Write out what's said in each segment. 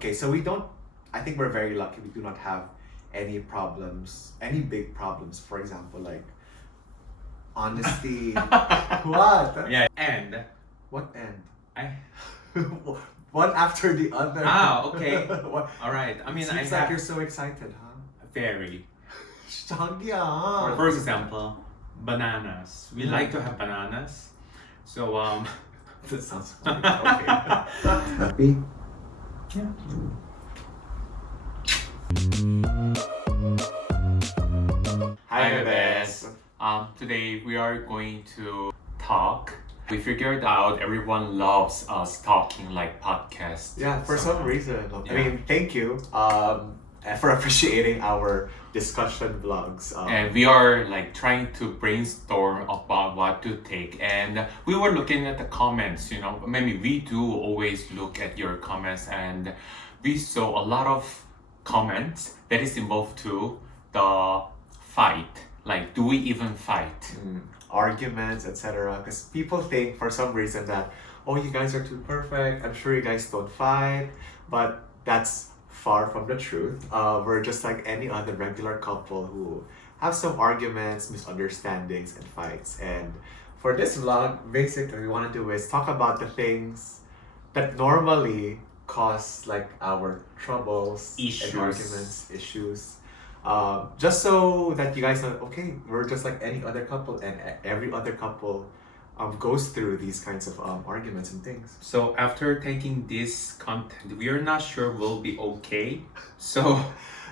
Okay, so we don't, I think we're very lucky. We do not have any problems, any big problems. For example, like honesty. What? Yeah, and What end? I One after the other. okay. What? All right. I mean, Seems I like have you're so excited, huh? very. 자기야. For example, bananas. We like to have bananas. So That sounds funny. Okay. Happy? yeah. Hi guys. Today we are going to talk. We figured out everyone loves us talking like podcasts. Yeah, for some reason. Yeah. I mean, thank you for appreciating our discussion vlogs. And we are like trying to brainstorm about what to take, and we were looking at the comments, you know, maybe we do always look at your comments, and we saw a lot of comments that is involved to the fight, like do we even fight? Arguments, etc. Because people think for some reason that, oh, you guys are too perfect. I'm sure you guys don't fight, but that's far from the truth. We're just like any other regular couple who have some arguments, misunderstandings, and fights. And for this vlog, basically, we want to do is talk about the things that normally cause like our troubles, Issues. and arguments, issues. Just so that you guys know, okay, we're just like any other couple, and every other couple goes through these kinds of arguments and things. So after taking this content, we are not sure we'll be okay. So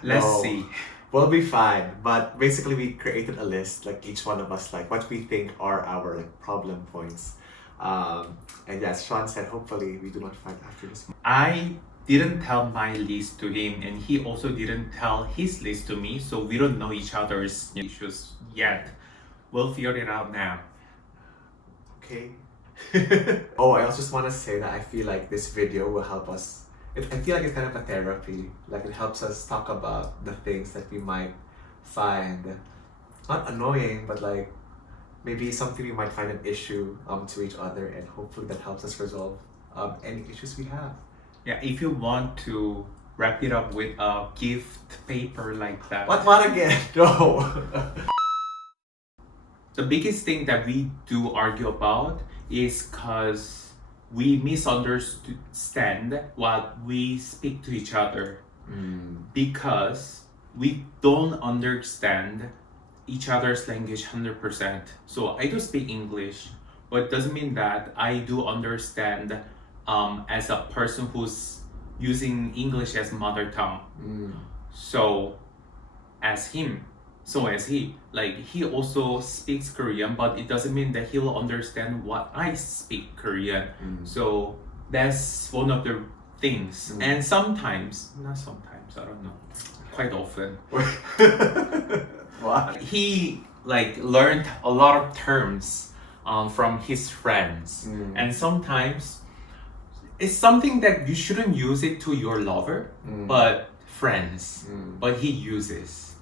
let's No. see. We'll be fine, but basically we created a list, like each one of us, like what we think are our like problem points. And yes, Sean said hopefully we do not fight after this. I didn't tell my list to him, and he also didn't tell his list to me, so we don't know each other's issues yet. We'll figure it out now. Okay. Oh, I also just want to say that I feel like this video will help us. I feel like it's kind of a therapy. Like it helps us talk about the things that we might find not annoying, but like maybe something we might find an issue to each other, and hopefully that helps us resolve any issues we have. Yeah, if you want to wrap it up with a gift paper like that. What again? No. The biggest thing that we do argue about is because we misunderstand what we speak to each other, because we don't understand each other's language 100%. So I do speak English, but it doesn't mean that I do understand as a person who's using English as mother tongue. So as he, like he also speaks Korean, but it doesn't mean that he'll understand what I speak Korean. So that's one of the things. And sometimes, not sometimes, I don't know, quite often, What? he like learned a lot of terms from his friends. And sometimes it's something that you shouldn't use it to your lover, but friends, but he uses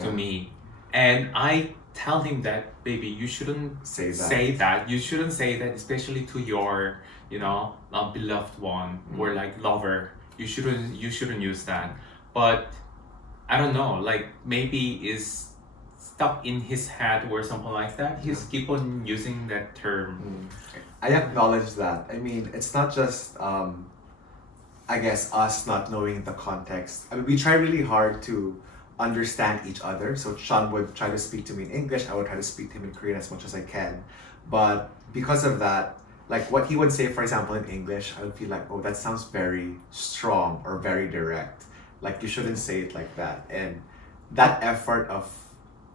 to me. And I tell him that, baby, you shouldn't say that. You shouldn't say that, especially to your, you know, beloved one or like lover. You shouldn't use that. But I don't know, like maybe it's stuck in his head or something like that. He's keep on using that term. I acknowledge that. I mean, it's not just, I guess, us not knowing the context. I mean, we try really hard to understand each other. So Sean would try to speak to me in English, I would try to speak to him in Korean as much as I can. But because of that, like what he would say, for example, in English, I would feel like, oh, that sounds very strong or very direct. Like you shouldn't say it like that. And that effort of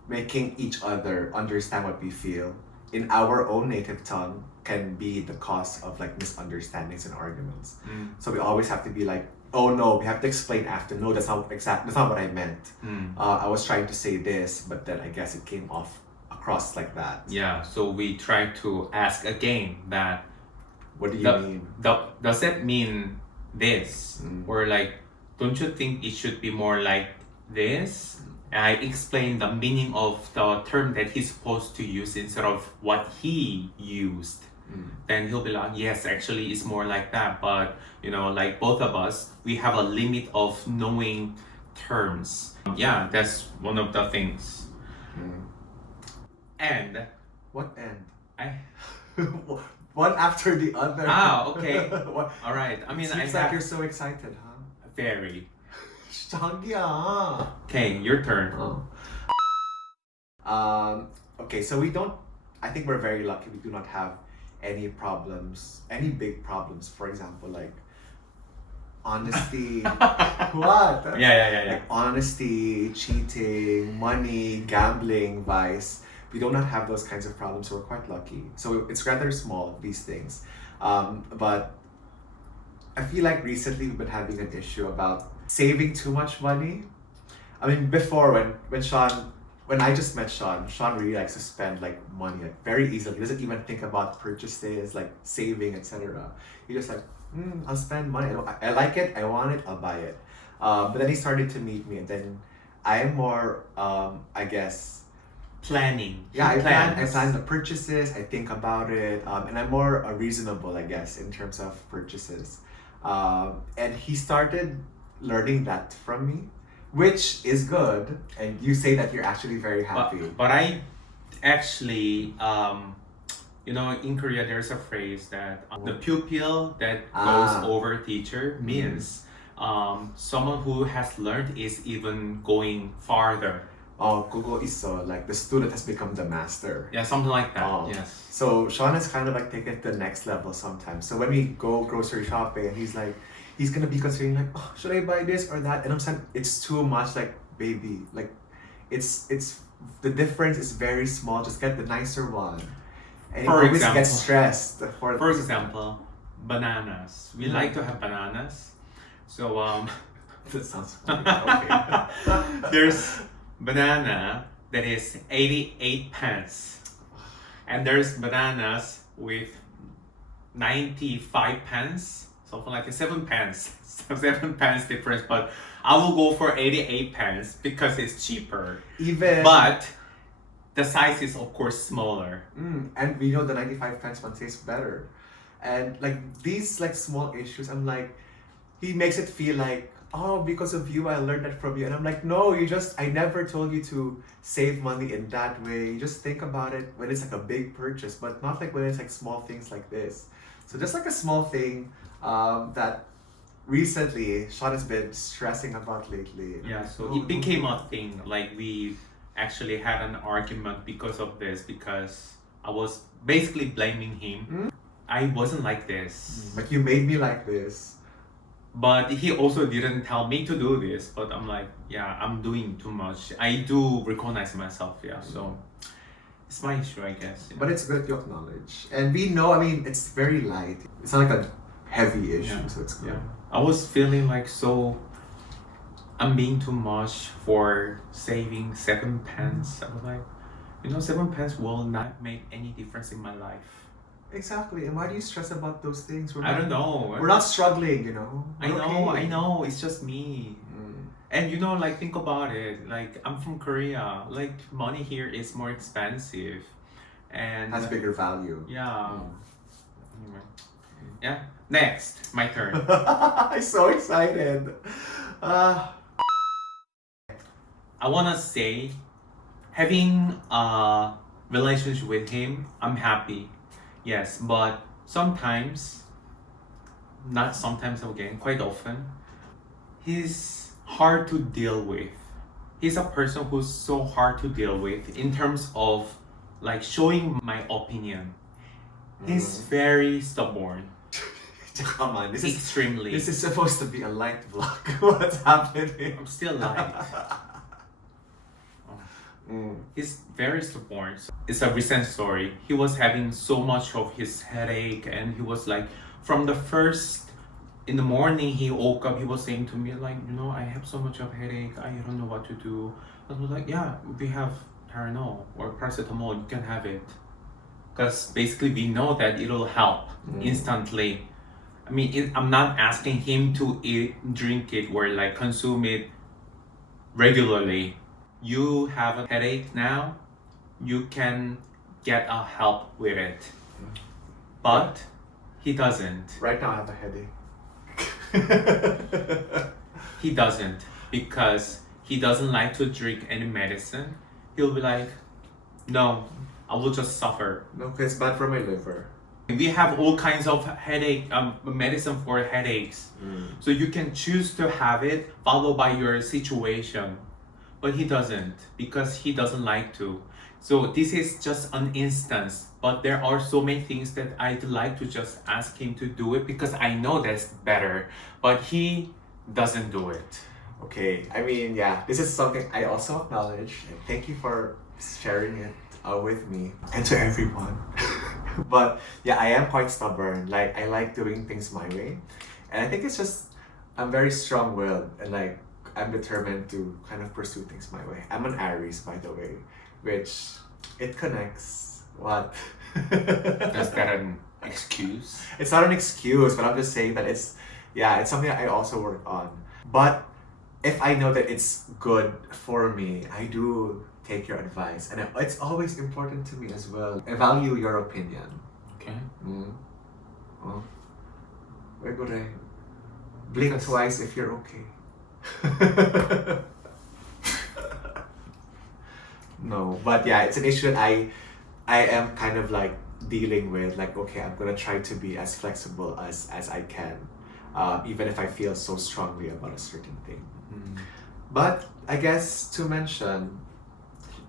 making each other understand what we feel in our own native tongue can be the cause of like misunderstandings and arguments. So we always have to be like, oh no, we have to explain after. No, that's not what I meant. I was trying to say this, but then I guess it came off across like that. Yeah, so we try to ask again that, what do you mean? Does that mean this? Or like, don't you think it should be more like this? And I explain the meaning of the term that he's supposed to use instead of what he used. then he'll be like, yes, actually it's more like that. But you know, like both of us, we have a limit of knowing terms. Yeah, that's one of the things. And What end? I One after the other. okay. What? All right. I mean, Seems I like have you're so excited, huh? very. 자기야. Okay, your turn. Okay, so I think we're very lucky we do not have any problems, any big problems, for example, like honesty. What? Yeah. Like honesty, cheating, money, gambling, vice. We do not have those kinds of problems, so we're quite lucky. So it's rather small, these things. But I feel like recently we've been having an issue about saving too much money. I mean, before when I just met Sean really likes to spend like money like very easily. He doesn't even think about purchases, like saving, etc. He just like, I'll spend money. I like it, I want it, I'll buy it. But then he started to meet me, and then I am more, I guess, planning. yeah, I plan the purchases, I think about it, and I'm more reasonable, I guess, in terms of purchases. And he started learning that from me, which is good. And you say that you're actually very happy. But I actually, you know, in Korea there's a phrase that the pupil that goes over teacher means someone who has learned is even going farther. Google is so like the student has become the master. Yeah, something like that. Yes. So Sean has kind of like taken it to the next level sometimes. So when we go grocery shopping, and he's gonna be considering like, oh, should I buy this or that? And I'm saying it's too much, like, baby, like it's the difference is very small. Just get the nicer one. And For he always example, gets stressed. For example, bananas. We like to have bananas. So that sounds funny. Okay. there's banana that is 88 pence, and there's bananas with 95 pence, something like a 7 pence 7 pence difference, but I will go for 88 pence because it's cheaper, but the size is of course smaller. And we know the 95 pence one tastes better. And like these like small issues, I'm like, he makes it feel like, oh, because of you I learned that from you. And I'm like, no, I never told you to save money in that way. You just think about it when it's like a big purchase, but not like when it's like small things like this. So just like a small thing that recently Sean has been stressing about lately. Yeah, so it became a thing. Like we actually had an argument because of this, because I was basically blaming him. I wasn't like this. But you made me like this. But he also didn't tell me to do this, but I'm like, yeah, I'm doing too much. I do recognize myself, yeah, so it's my issue, I guess. You know? But it's good to acknowledge. And we know, I mean, it's very light. It's not like a heavy issue, so it's good. Yeah. I was feeling like I'm being too much for saving 7 pence. I was like, you know, 7 pence will not make any difference in my life. Exactly. And why do you stress about those things? I don't know. We're not struggling, you know. I know. It's just me. And you know, like, think about it. Like, I'm from Korea. Like, money here is more expensive. And has bigger value. Yeah. Anyway. Yeah. Next, my turn. I'm so excited. I wanna say, having a relationship with him, I'm happy. Yes, but sometimes, not sometimes again, quite often, he's hard to deal with. He's a person who's so hard to deal with in terms of like showing my opinion. He's very stubborn. Come on, this extremely. This is supposed to be a light vlog. What's happening? I'm still light. He's very stubborn. It's a recent story. He was having so much of his headache, and he was like, from the first in the morning he woke up, he was saying to me like, you know, I have so much of headache, I don't know what to do. I was like, yeah, we have Tylenol or paracetamol, you can have it, because basically we know that it'll help instantly. I mean, I'm not asking him to drink it or like consume it regularly. You have a headache now, you can get a help with it. but he doesn't. Right now I have a headache. He doesn't because he doesn't like to drink any medicine. He'll be like, no, I will just suffer. No, because it's bad for my liver. We have all kinds of headache medicine for headaches. So you can choose to have it followed by your situation. But he doesn't because he doesn't like to. So this is just an instance, but there are so many things that I'd like to just ask him to do it because I know that's better, but he doesn't do it. Okay, I mean, yeah, this is something I also acknowledge, and thank you for sharing it with me and to everyone. But yeah, I am quite stubborn. Like, I like doing things my way, and I think it's just I'm very strong-willed, and like I'm determined to kind of pursue things my way. I'm an Aries, by the way, which it connects. What? Is that an excuse? It's not an excuse, but I'm just saying that it's something that I also work on. But if I know that it's good for me, I do take your advice, and it's always important to me as well. I value your opinion. Okay. Oh. We're gonna blink twice if you're okay. No, but yeah, it's an issue that I am kind of like dealing with. Like, okay, I'm gonna try to be as flexible as I can, even if I feel so strongly about a certain thing. But I guess to mention,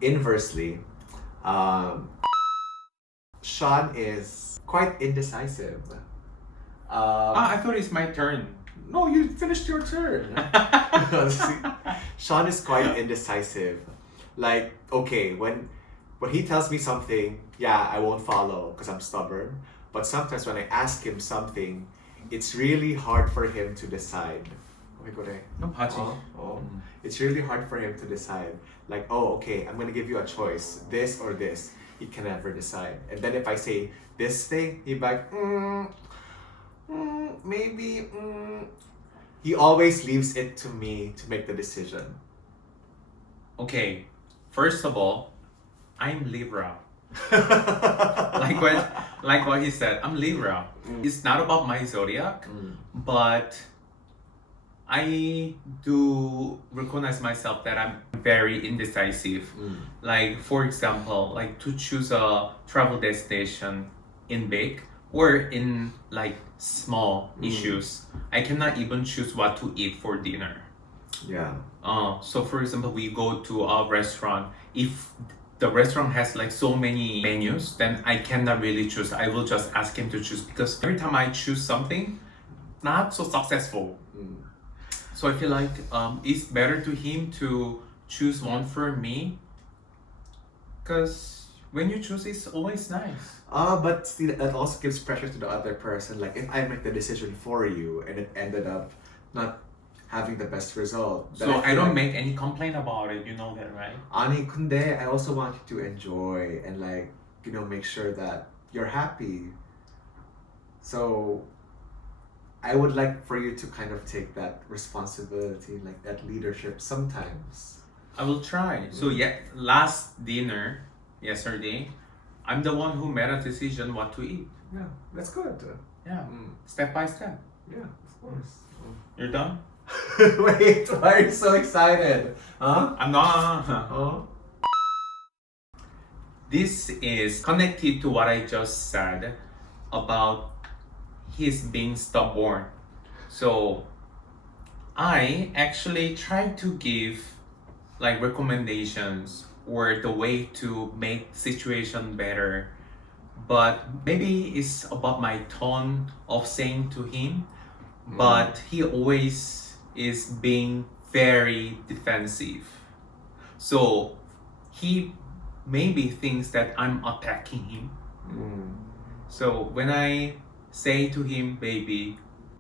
inversely, Sean is quite indecisive. I thought it's my turn. No, you finished your turn. See, Sean is quite indecisive. Like, okay, when he tells me something, yeah, I won't follow because I'm stubborn. But sometimes when I ask him something, it's really hard for him to decide. No, It's really hard for him to decide. Like, oh, okay, I'm gonna give you a choice, this or this. He can never decide. And then if I say this thing, he'd be like, maybe. He always leaves it to me to make the decision. Okay, first of all, I'm Libra. like what he said, I'm Libra. It's not about my zodiac, but I do recognize myself that I'm very indecisive. Like, for example, like to choose a travel destination in big or in like small issues. I cannot even choose what to eat for dinner. Yeah. So for example, we go to a restaurant. If the restaurant has like so many menus, then I cannot really choose. I will just ask him to choose because every time I choose something, not so successful. So I feel like it's better to him to choose one for me, because when you choose, it's always nice. But see, that also gives pressure to the other person. Like, if I make the decision for you and it ended up not having the best result, so I don't make any complaint about it. You know that, right? Ani, kunde, I also want you to enjoy and like, you know, make sure that you're happy. So I would like for you to kind of take that responsibility, like that leadership sometimes. I will try. So yeah, last dinner, yesterday, I'm the one who made a decision what to eat. Yeah, that's good. Yeah, step by step. Yeah, of course. You're done? Wait, why are you so excited? Huh? I'm not. Huh? This is connected to what I just said about his being stubborn. So I actually try to give like recommendations or the way to make situation better, but maybe it's about my tone of saying to him, but he always is being very defensive. So he maybe thinks that I'm attacking him. So when I say to him, baby,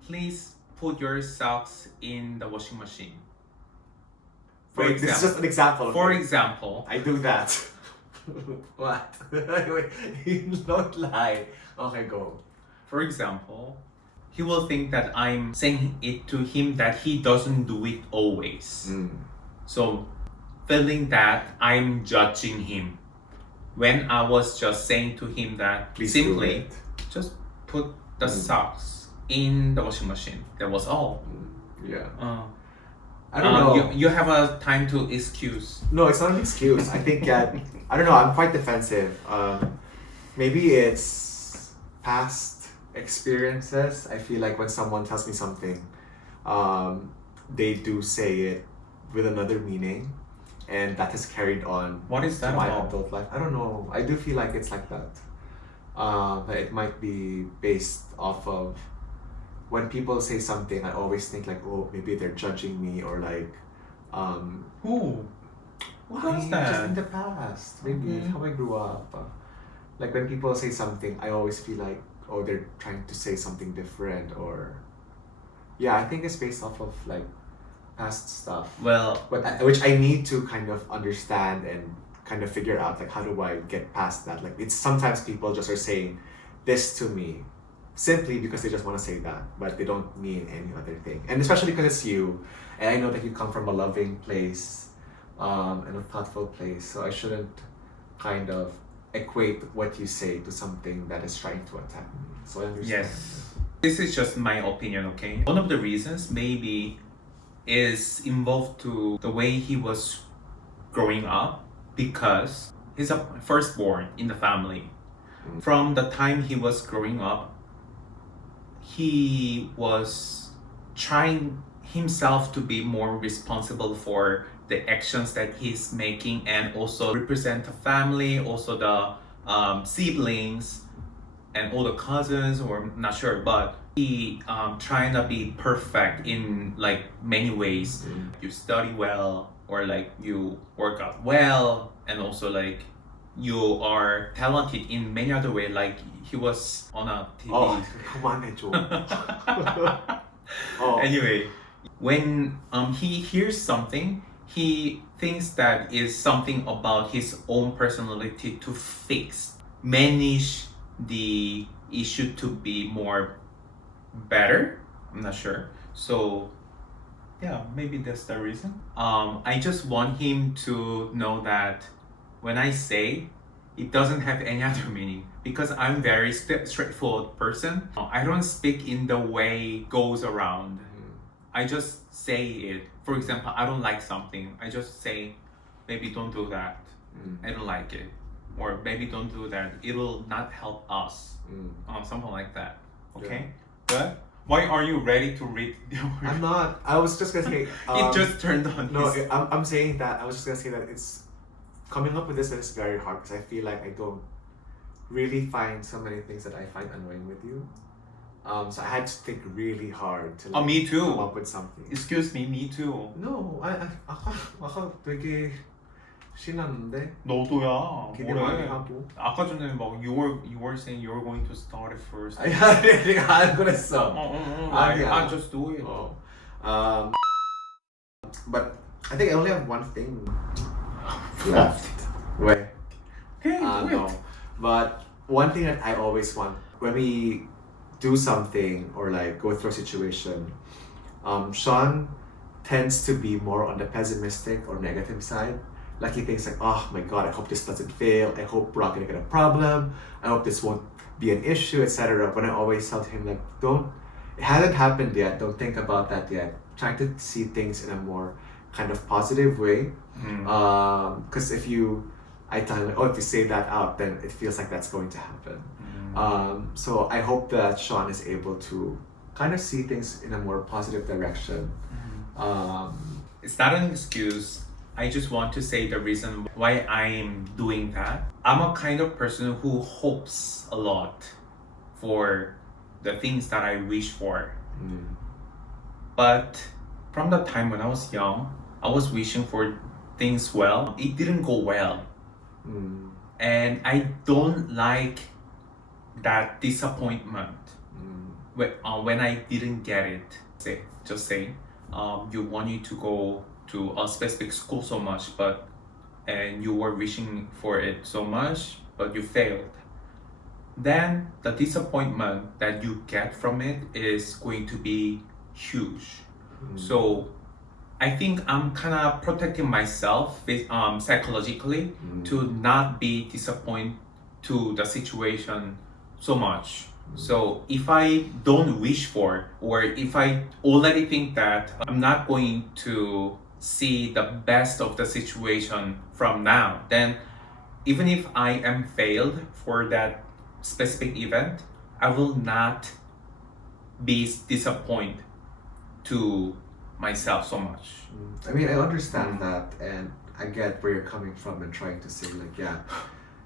please put your socks in the washing machine. Wait, this is just an example. For okay? example, I do that. What? Wait, you don't lie. Okay, go. For example, he will think that I'm saying it to him that he doesn't do it always. So feeling that I'm judging him when I was just saying to him that Please simply do it. just put the socks in the washing machine. That was all. Yeah. Uh, I don't know. You have a time to excuse. No, it's not an excuse. I think that I don't know. I'm quite defensive. Maybe it's past experiences. I feel like when someone tells me something, they do say it with another meaning, and that has carried on. What is that to my about? adult life. I don't know. I do feel like it's like that. That it might be based off of when people say something. I always think like, oh, maybe they're judging me or like, Who? Who does just that? in the past. Maybe Okay. how I grew up. Like when people say something, I always feel like, oh, they're trying to say something different or, yeah, I think it's based off of like past stuff. Well, But which I need to kind of understand and kind of figure out like how do I get past that. Like it's sometimes people just are saying this to me simply because they just want to say that, but they don't mean any other thing. And especially because it's you, and I know that you come from a loving place, and a thoughtful place, so I shouldn't kind of equate what you say to something that is trying to attack me. So I understand. yes. This is just my opinion, okay? One of the reasons maybe is involved to the way he was growing up because he's a firstborn in the family. From the time he was growing up, he was trying himself to be more responsible for the actions that he's making and also represent the family, also the siblings and all the cousins, or I'm not sure, but he trying to be perfect in like many ways. You study well, or like you work out well, and also like you are talented in many other ways. Like he was on a TV. Oh, 그만해줘. Oh. Anyway, when he hears something, he thinks that is something about his own personality to fix, manage the issue to be more better. I'm not sure. So yeah, maybe that's the reason. I just want him to know that when I say, it doesn't have any other meaning because I'm very straightforward person. I don't speak in the way goes around. I just say it. For example, I don't like something. I just say, maybe don't do that. I don't like it. Or maybe don't do that. It will not help us. Something like that. Okay? Good? Why are you ready to read? I'm not. I was just gonna say. It just turned on. No, his- I'm saying that. I was just gonna say that it's coming up with this is very hard because I feel like I don't really find so many things that I find annoying with you. So I had to think really hard to like, me too. come up with something. Excuse me too. No, 아까 되게 신났는데 너도야. 기대 많이 뭐래? 하고. 아까 전에 막 you were saying you were going to start it first. 아니 내가 안 그랬어. 아니야. just do it. But I think I only have one thing left. Wait. Okay, do No. it. But one thing that I always want when we do something or like go through a situation, Sean tends to be more on the pessimistic or negative side. Like he thinks like, oh my god, I hope this doesn't fail. I hope we're not gonna get a problem. I hope this won't be an issue, etc. When I always tell him like, it hasn't happened yet. Don't think about that yet. Trying to see things in a more kind of positive way. Because I tell him like, oh, if you say that out, then it feels like that's going to happen. So I hope that Sean is able to kind of see things in a more positive direction. It's not an excuse. I just want to say the reason why I'm doing that. I'm a kind of person who hopes a lot for the things that I wish for. But from the time when I was young, I was wishing for things well. It didn't go well. And I don't like that disappointment when I didn't get it. Just say, you wanted to go to a specific school so much, and you were wishing for it so much, but you failed. Then the disappointment that you get from it is going to be huge. So I think I'm kind of protecting myself psychologically to not be disappointed to the situation so much. So if I don't wish for, or if I already think that I'm not going to see the best of the situation from now, then even if I am failed for that specific event, I will not be disappointed to myself so much. I mean, I understand that, and I get where you're coming from and trying to say, like, yeah,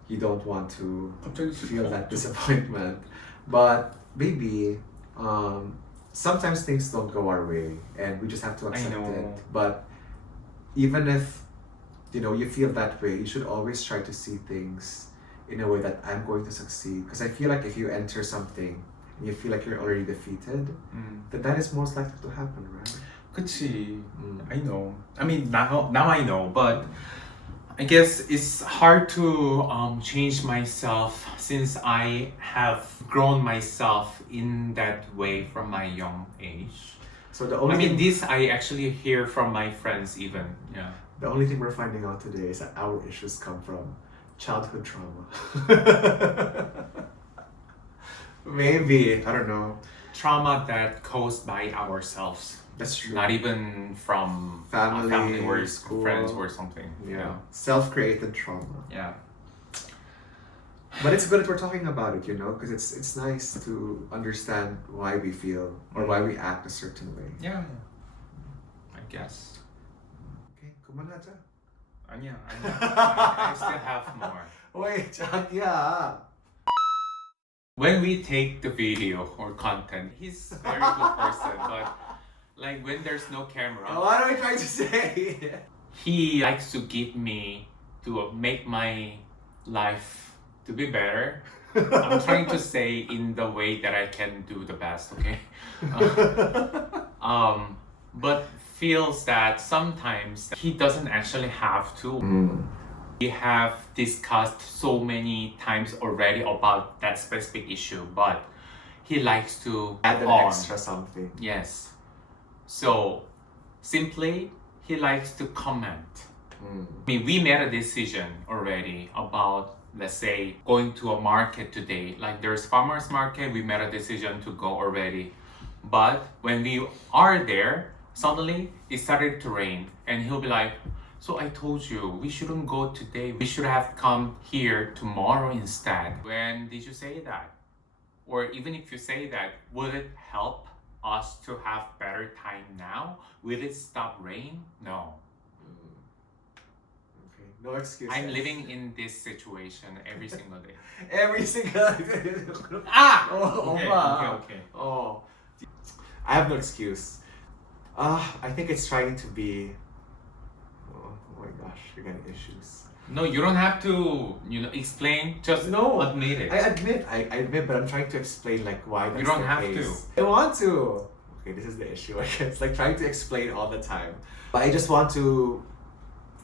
you don't want to feel that disappointment. But maybe sometimes things don't go our way, and we just have to accept it. But even if you feel that way, you should always try to see things in a way that I'm going to succeed. Because I feel like if you enter something and you feel like you're already defeated, then that is most likely to happen, right? 그치. I know. I mean, now I know, but I guess it's hard to change myself since I have grown myself in that way from my young age. So the only this I actually hear from my friends even. Yeah. The only thing we're finding out today is that our issues come from childhood trauma. Maybe, I don't know. Trauma that caused by ourselves. That's true. Not even from family or school, friends or something. Yeah. Self-created trauma. Yeah. But it's good that we're talking about it, because it's nice to understand why we feel or why we act a certain way. Yeah. I guess. Okay, 그만하자. 아니야. I still have more. Wait, 자기야. When we take the video or content, he's a very good person, but like when there's no camera, What are we trying to say? he likes to give me to make my life to be better. I'm trying to say in the way that I can do the best, okay? But feels that sometimes he doesn't actually have to. We have discussed so many times already about that specific issue, but he likes to Add an extra something. Yes. So simply, he likes to comment. I mean, we made a decision already about, let's say, going to a market today. Like there's farmers market, we made a decision to go already. But when we are there, suddenly it started to rain, and he'll be like, so I told you we shouldn't go today. We should have come here tomorrow instead. When did you say that? Or even if you say that, would it help us to have better time now? Will it stop rain? No. Okay, no excuses. I'm living in this situation every single day. Every single Ah! Okay. Oh, I have no excuse. I think it's trying to be. Oh my gosh, you're getting issues. No, you don't have to, explain. Just admit it. I admit, but I'm trying to explain like why that's You don't the have case. I want to. Okay, this is the issue. I guess like trying to explain all the time. But I just want to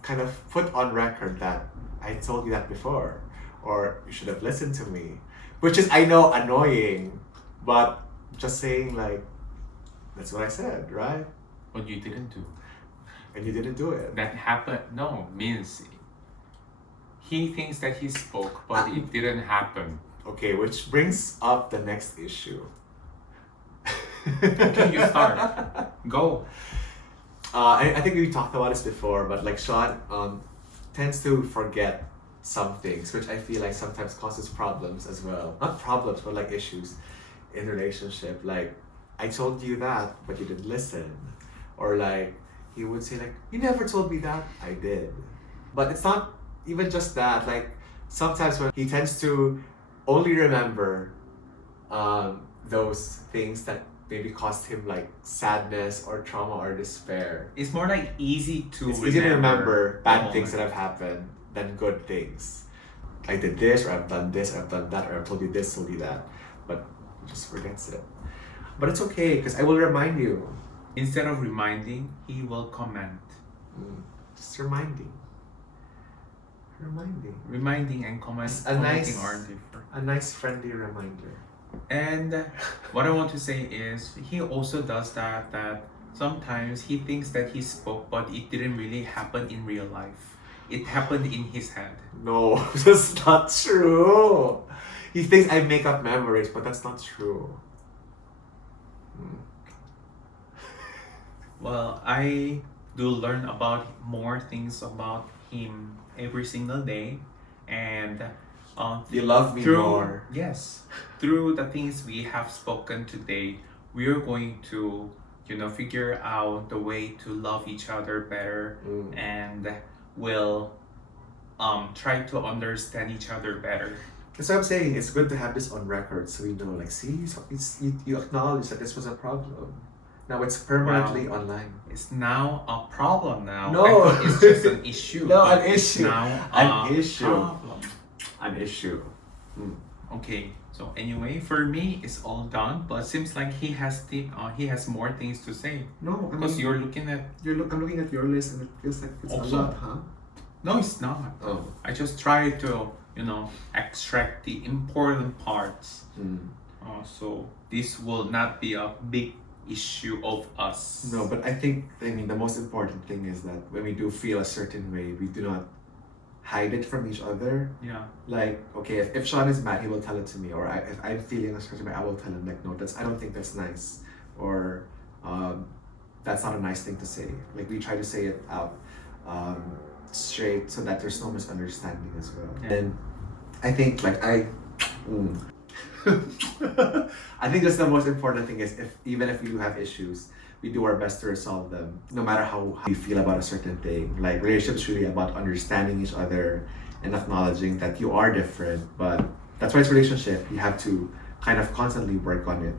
kind of put on record that I told you that before, or you should have listened to me, which is I know annoying, but just saying like that's what I said, right? But you didn't do. And you didn't do it. That happened. No, means he thinks that he spoke, but it didn't happen. Okay, which brings up the next issue. Okay, you start. Go. I think we talked about this before, but like Sean tends to forget some things, which I feel like sometimes causes problems as well. Not problems, but like issues in relationship. Like, I told you that, but you didn't listen. Or like, he would say like, you never told me that. I did. But it's not even just that. Like, sometimes when he tends to only remember those things that maybe caused him like sadness or trauma or despair. It's more like easy to It's easy to remember bad things that have happened than good things. I did this, or I've done this, or I've done that, or I've told you this, told you that. But he just forgets it. But it's okay, because I will remind you. Instead of reminding, he will comment. Just reminding. Reminding and commenting are different. A nice friendly reminder. And what I want to say is, he also does that sometimes he thinks that he spoke, but it didn't really happen in real life. It happened in his head. No, that's not true. He thinks I make up memories, but that's not true. Well, I do learn about more things about him every single day, and You love me more. Yes, through the things we have spoken today, we are going to, figure out the way to love each other better, and will try to understand each other better. That's what I'm saying. It's good to have this on record so we know, like, see, so you acknowledge that this was a problem. Now it's permanently online. It's now a problem now. No. I thought it's just an issue. No, but an issue. Now An issue. Problem. An issue. Okay. So anyway, for me, it's all done. But it seems like he has more things to say. No, Because you're looking at. I'm looking at your list and it feels like it's Also, a lot, huh? No, it's not. Oh. I just try to, extract the important parts. So this will not be a big issue of us. No, but I mean, the most important thing is that when we do feel a certain way, we do not hide it from each other. Yeah. Like, okay, if Sean is mad, he will tell it to me. Or if I'm feeling a certain way, I will tell him, like, no, I don't think that's nice. Or that's not a nice thing to say. Like, we try to say it out straight so that there's no misunderstanding as well. Yeah. And I think, like, I think that's the most important thing is even if we do have issues, we do our best to resolve them, no matter how you feel about a certain thing. Like, relationships really about understanding each other and acknowledging that you are different, but that's why it's a relationship. You have to kind of constantly work on it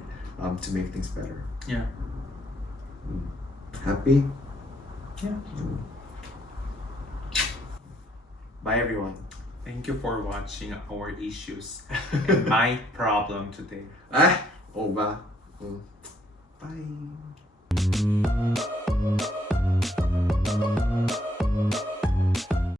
to make things better. Yeah. Happy? Yeah. Bye, everyone. Thank you for watching our issues and my problem today. Bye.